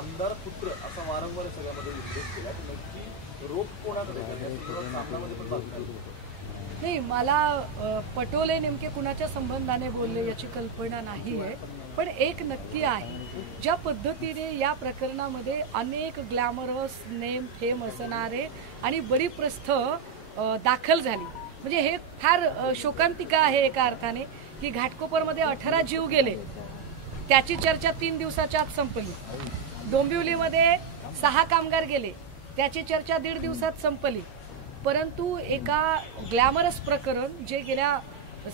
आमदार पुत्र असा वारंवार सगळ्यामध्ये उल्लेख केला, तर नक्की रोप कोणाकडे सामनामध्ये पण बातम्या होतं? नाही, मला पटोले नेमके कुणाच्या संबंधाने बोलले याची कल्पना नाही आहे, पण एक नक्की आहे, ज्या पद्धतीने या प्रकरणामध्ये अनेक ग्लॅमरस नेम फेम असणारे आणि बडी प्रस्थ दाखल झाली, म्हणजे हे फार शोकांतिका आहे एका अर्थाने की घाटकोपरमध्ये 18 जीव गेले, त्याची चर्चा 3 दिवसाच्या आत संपली. डोंबिवलीमध्ये 6 कामगार गेले, त्याची चर्चा 1.5 दिवसात संपली. परंतु एका ग्लॅमरस प्रकरण जे गेल्या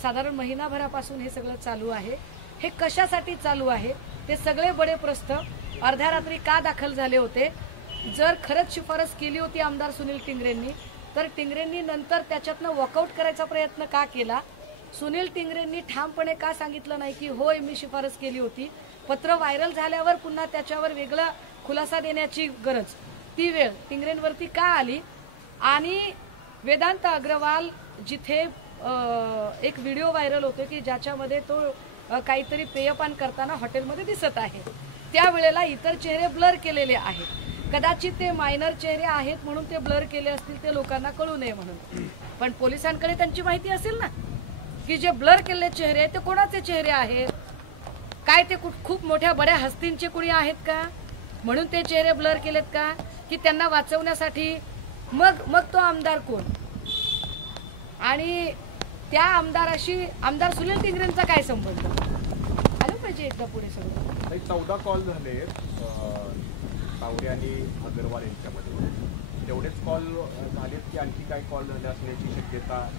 साधारण महिनाभरापासून हे सगळं चालू आहे, हे कशासाठी चालू आहे, ते सगळे बडे प्रस्थ अर्ध्या रात्री का दाखल झाले होते. जर खरंच शिफारस केली होती आमदार सुनील टिंगरेंनी, तर टिंगरेंनी नंतर त्याच्यातनं वॉकआउट करायचा प्रयत्न का केला. सुनील टिंगरेंनी ठामपणे का सांगितलं नाही की होय मी शिफारस केली होती. पत्र व्हायरल झाल्यावर पुन्हा त्याच्यावर वेगळा खुलासा देण्याची गरज, ती वेळ टिंगरेंवरती का आली. आणि वेदांत अग्रवाल जिथे एक व्हिडिओ व्हायरल होतो की ज्याच्यामध्ये तो काहीतरी पेयपान करताना हॉटेलमध्ये दिसत आहे, त्यावेळेला इतर चेहरे ब्लर केलेले आहेत. कदाचित ते मायनर चेहरे आहेत म्हणून ते ब्लर केले असतील, ते लोकांना कळू नये म्हणून. पण पोलिसांकडे त्यांची माहिती असेल ना की जे ब्लर केलेले चेहरे आहेत ते कोणाचे चेहरे आहेत, काय ते खूप मोठ्या बड्या हस्तींचे कुणी आहेत का, म्हणून ते चेहरे ब्लर केलेत का, की त्यांना वाचवण्यासाठी. मग तो आमदार कोण, आणि त्या आमदाराशी आमदार सुनील टिंगरेंचा काय संबंध, आलं पाहिजे एकदा पुढे सगळं. 14 कॉल झाले तावडे आणि अग्रवाल यांच्यामध्ये, तेवढेच कॉल झालेत की आणखी काय कॉल झाले असण्याची शक्यता